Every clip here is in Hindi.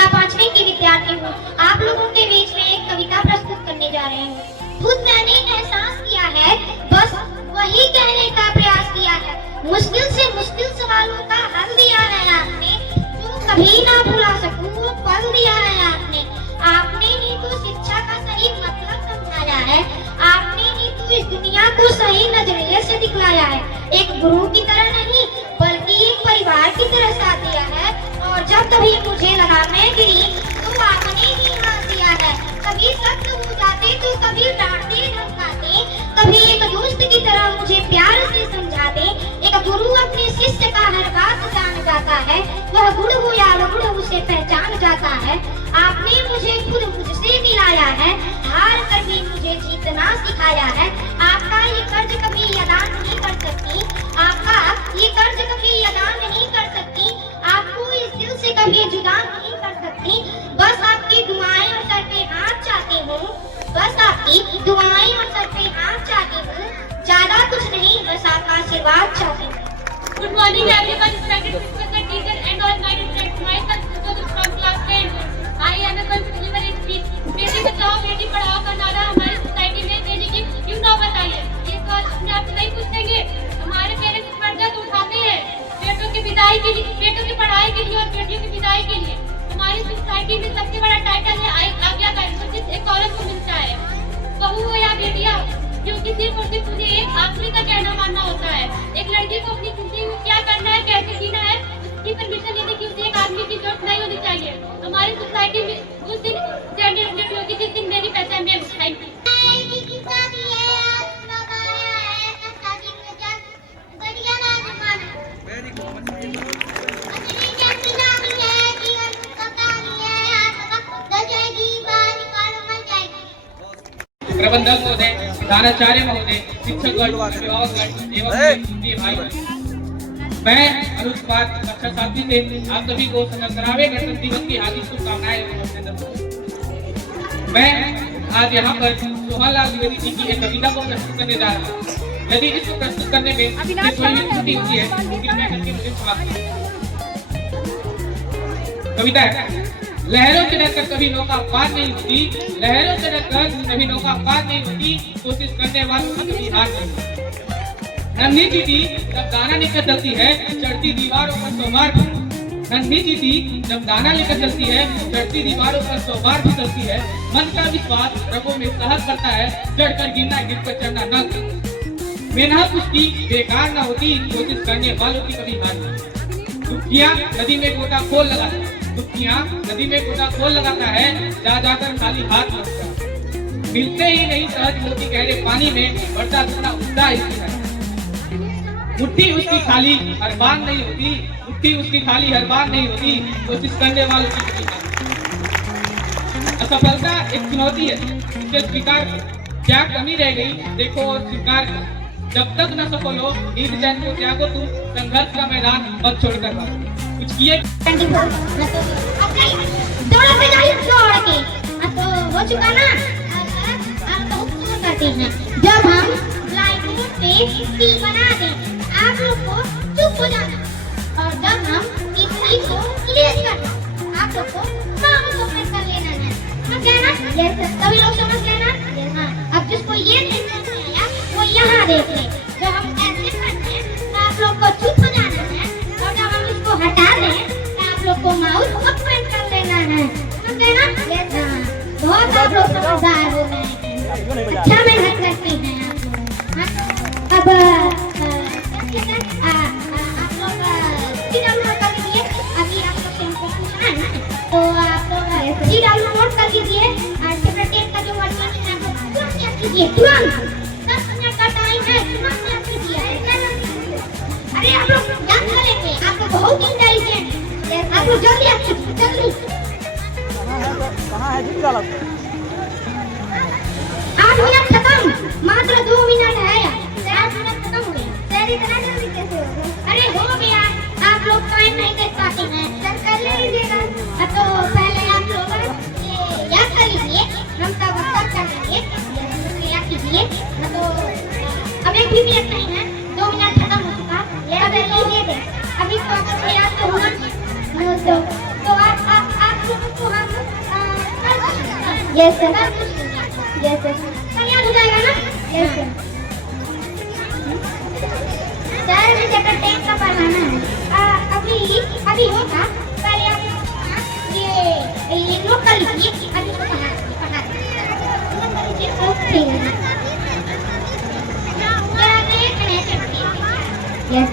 कक्षा 5वीं की विद्यार्थी हूँ। आप लोगों के बीच में एक कविता प्रस्तुत करने जा रही हूँ। खुद मैंने एहसास किया है, बस वही कहने का प्रयास किया है। मुश्किल से मुश्किल सवालों का हल दिया है आपने, जो कभी ना भुला सकूं वो पल दिया है आपने। आपने ही तो शिक्षा का सही मतलब समझाया है, आपने ही तो इस दुनिया को सही नजरिए से दिखलाया है। एक गुरु की तरह नहीं बल्कि एक परिवार की तरह साथ दिया है। और जब कभी मुझे लगा मैं गिरी तो आपने ही हाथ दिया है। कभी सख्त हो जाते तो कभी डांटते धमकाते, कभी एक दोस्त की तरह मुझे प्यार से समझाते। एक गुरु अपने शिष्य का हर बात जान जाता है, वह गुण हो या अवगुण उसे पहचान जाता है। आपने मुझे खुद मुझसे मिलाया है, हार कर भी मुझे जीतना सिखाया है। आपका ये कर्ज कभी अदा नहीं कर सकती, आपका ये कर्ज कभी अदा नहीं कर सकती, आपको इस दिल से कभी जुदा नहीं कर सकती। बस आपकी दुआएं और सर पे हाथ चाहती हूँ, बस आपकी दुआएं और सर पे हाथ चाहती हूँ, ज्यादा कुछ नहीं बस आपका आशीर्वाद चाहती हूँ। Good morning everyone, respected professor, teacher and all my students. Myself Joseph from class 10. I am going to deliver a speech. Beti Bachao Beti Padhao का नारा हमारी सोसाइटी में देने की क्यों नौबत आई है? ये सवाल अपने आप से नहीं पूछेंगे। हमारे पेरेंट्स पर्दा तो उठाते हैं बेटों की विदाई के लिए, बेटों की पढ़ाई के लिए और बेटियों की विदाई के लिए। हमारी सोसाइटी में सबसे बड़ा टाइटल है आज्ञाकारी, जो सिर्फ एक औरत को मिलता है, बहू हो या बेटियां, क्योंकि सिर्फ और सिर्फ मुझे एक आखिरी का कहना मानना होता है। एक लड़की को अपनी जिंदगी में क्या करना है, कैसे जीना है, उसकी परमिशन लेने की उसे एक आदमी की जरूरत नहीं होनी चाहिए। हमारी सोसाइटी में उस दिन जेंडर होगी जिस दिन मेरी पहचान में। Thank you. प्रबंधक महोदय, प्रधानाचार्य महोदय, शिक्षकगण, अभिभावकगण एवं प्रिय भाई, मैं अनुज कुमार कक्षा 7वीं से आप सभी को 77वें गणतंत्र दिवस की हार्दिक शुभकामनाएं एवं अभिनंदन। मैं आज यहाँ पर सोहनलाल द्विवेदी जी की एक कविता को प्रस्तुत करने जा रहा हूँ। यदि इसको प्रस्तुत करने में कोई भी त्रुटि होती है तो कृपया करके मुझे क्षमा करें। कविता है, लहरों से डरकर कभी नौका पार नहीं होती, लहरों से डरकर कभी नौका पार नहीं होती, कोशिश करने वालों की कभी हार नहीं होती। नन्ही चींटी जब दाना लेकर चलती है, चढ़ती दीवारों पर 100 बार भी। नन्ही चींटी जब दाना लेकर चलती है, चढ़ती दीवारों पर 100 बार भी चलती है। मन का विश्वास रगों में सहज करता है, चढ़कर गिरना गिरकर चढ़ना न करता। मेहनत उसकी बेकार न होती, कोशिश करने वालों की कभी हार नहीं होती। दुखिया नदी में गोता खोल लगाता है, दुखिया नदी में गोता खोल लगाता है, जा जाकर खाली हाथ लगता है। मिलते ही नहीं सहज मोती गहरे पानी में, बढ़ता दुखना उठता इसकी है। मुट्ठी उसकी खाली हर बार नहीं होती, मुट्ठी उसकी खाली हर बार नहीं होती, कोशिश करने वालों की कभी हार नहीं। असफलता एक चुनौती है, इसे स्वीकार करो। क्या कमी रह गई देखो और स्वीकार करो। जब तक न सफल हो नींद चैन को त्यागो, तुम संघर्ष का मैदान मत छोड़कर भागो। कुछ किए तो हो चुका ना। आप बहुत करते हैं जब हम ब्लैकबोर्ड पे टी बना दें, आप लोग को चुप हो जाना। और जब हम किसी को इरेज करना, आप लोग को काम कमेंट कर लेना है। समझ गए ना? यस, सभी लोग समझ गए ना? हाँ, अब जिसको ये देखना है वो यहाँ देख ले। जब हम ऐसे करते हैं तो आप लोग को चुप हो जाना है, और जब हम इसको हटा दें तो आप लोग को माउस ओपन कर लेना है। समझ गए ना? यस, हाँ, बहुत आप लोग समझदार हो गए हैं, अच्छा मेहनत करते हैं आप लोग। हाँ, अब आप लोग जी डाउनलोड कर लीजिए। अभी आप लोग से हमको पूछना है ना, तो आप लोग जी डाउनलोड कर लीजिए। सेपरेटेड का जो वर्जन है वो तुरंत याद कीजिए, तुरंत 10 मिनट का टाइम है, तुरंत याद कीजिए। अरे आप लोग याद कर लेंगे, आप लोग बहुत इंटेलिजेंट हैं, आप लोग जल्दी याद कीजिए, जल्दी। कहाँ है जी डालो? 8 मिनट खत्म, मात्र 2 मिनट है यार। 8 मिनट खत्म हो गए। सर इतना जल्दी कैसे हो गया? अरे हो गया, आप लोग टाइम नहीं देख पाते हैं। सर कर ले लीजिएगा। तो पहले आप लोग ये याद कर लीजिए, हम सब सब कर लेंगे। याद कीजिए। तो अब एक भी मिनट नहीं है, 2 मिनट खत्म हो चुका। अब लीजिए अभी तो अगर याद तो होना तो आप यस सर, यस सर, कल याद हो जाएगा ना? Yes sir. सर मुझे चैप्टर 10 का पढ़ाना है। अभी होगा, पहले आप ये नोट कर लीजिए, अभी इसको पढ़ा लीजिए। यस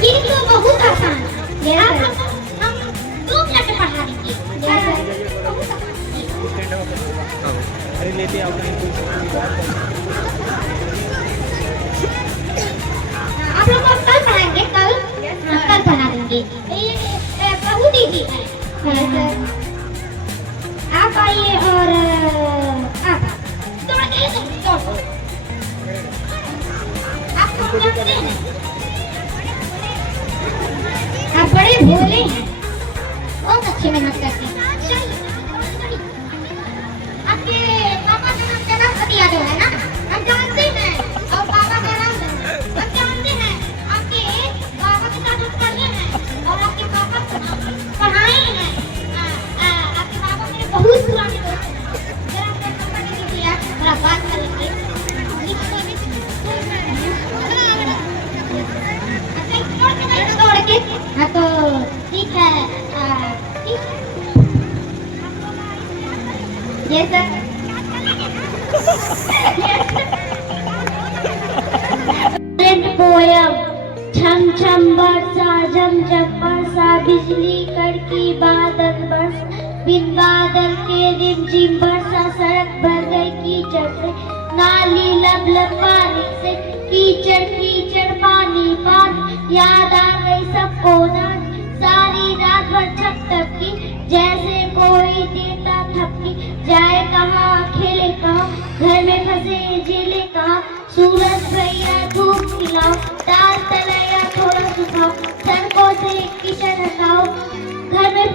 ये तो बहुत आसान है। आप लोग हम 2 मिनट में पढ़ा देंगे। अरे लेते आओ आप लोग को कल पढ़ाएंगे, कल पढ़ा देंगे। ये बहुत इजी है। आप आइए और आप थोड़ा आप जानते हैं आप बड़े भोले हैं, बहुत अच्छी मेहनत करते हैं। आपके पापा का नाम जगन्नाथ यादव है ना? हम जानते हैं। और पापा का नाम हम जानते हैं। आपके पापा के साथ हम पढ़े हैं और आपके पापा को पढ़ाए हैं। आपके पापा मेरे बहुत पुराने दोस्त हैं। जरा अपने पापा के लिए यार थोड़ा बात कर लेंगे। हाँ तो ठीक है, ये सर पोयम छम छम बरसा झम झम बरसा बिजली कड़की बादल बरस बिन बादल के रिमझिम बरसा सड़क भर गई कीचड़ से नाली लब लब पानी से कीचड़ कीचड़ पानी पानी याद आ गई सबको नानी सारी रात भर छप की जैसे कोई देता थपकी जाए कहाँ खेले कहाँ घर में फंसे झेले कहाँ सूरज भैया धूप खिलाओ दाल तलैया थोड़ा सुखाओ सड़कों से कीचड़ हटाओ घर में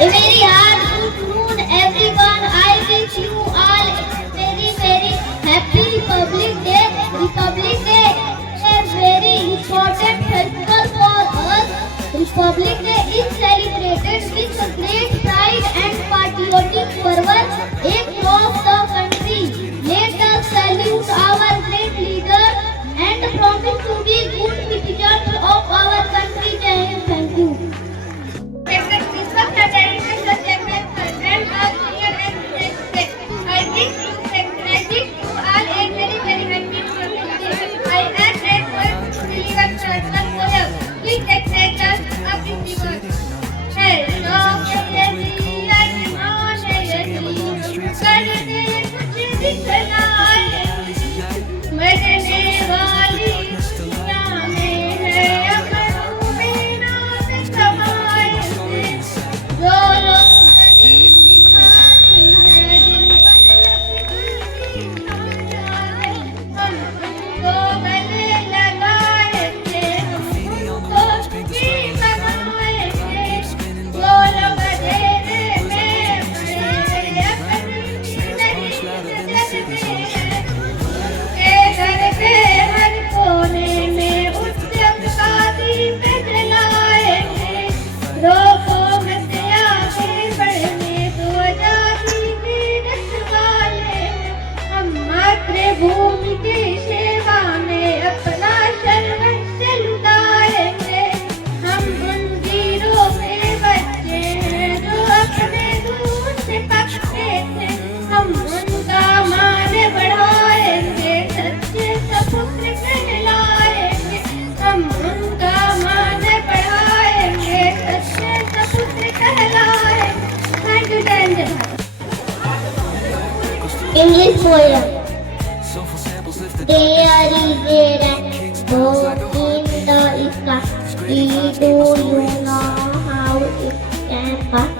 मेरी यार good everyone I wish you all very very happy Republic day a very important festival for us. Republic Day is celebrated with great pride and patriotic fervor across the country. Let us salute our great leaders and promise to be good citizens of our country. Thank you. भूमि की सेवा में अपना सर्वस्व लुटाएंगे हम उन वीरों के बच्चे हैं जो अपने दूध से पकते थे हम उनका मान बढ़ाएंगे सच्चे सपुत्र कहलाएंगे हम उनका मान बढ़ाएंगे सच्चे सपुत्र कहलाएंगे। Thank you English poem There is a rainbow in the sky. Do you know how it can pass?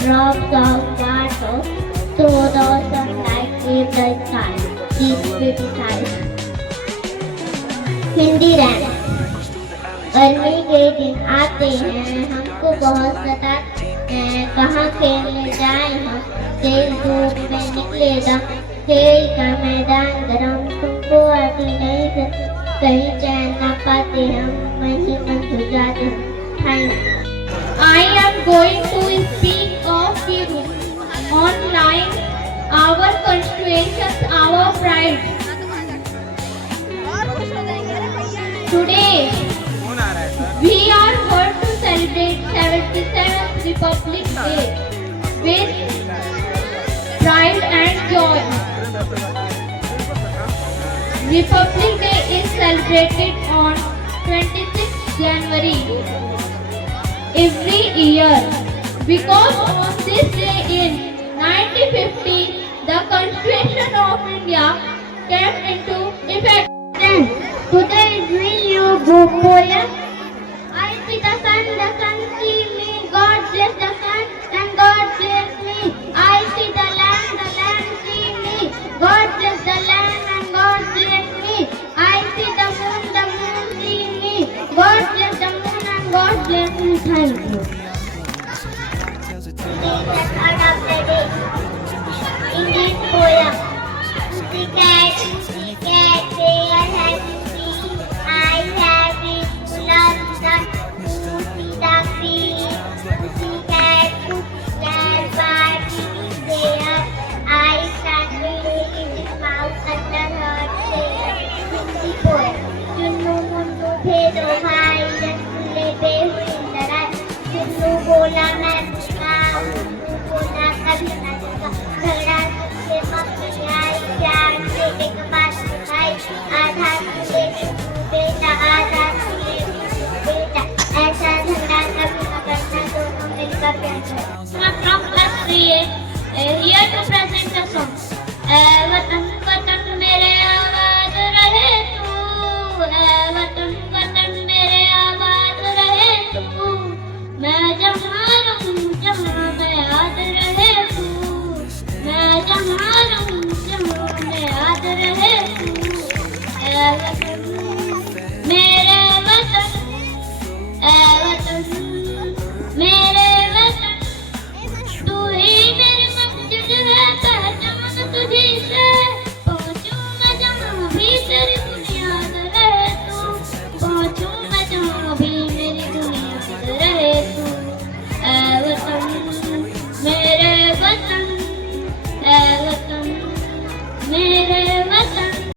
Drops of water through the sunlight in the sky. This pretty sight. Hindi RAM गर्मी के दिन आते हैं हमको बहुत सताते कहाँ खेलने जाए हम, तेज धूप में निकले दम, खेल का मैदान गरम, तुमको अभी नहीं कहीं चैन न पाते हम, वहीं मन हो जाते हम। I am going to speak of you online, our constitutions, our pride. Today, we are going to celebrate 77th Republic Day with pride and joy. Republic Day is celebrated on 26th January every year because on this day in 1950 the Constitution of India came into effect. Today is new poem. I see the sun see me. God bless the sun and God bless me. I see the land see me. God bless the land and God bless me. I see the moon see me. God bless the moon and God bless me. Thank you.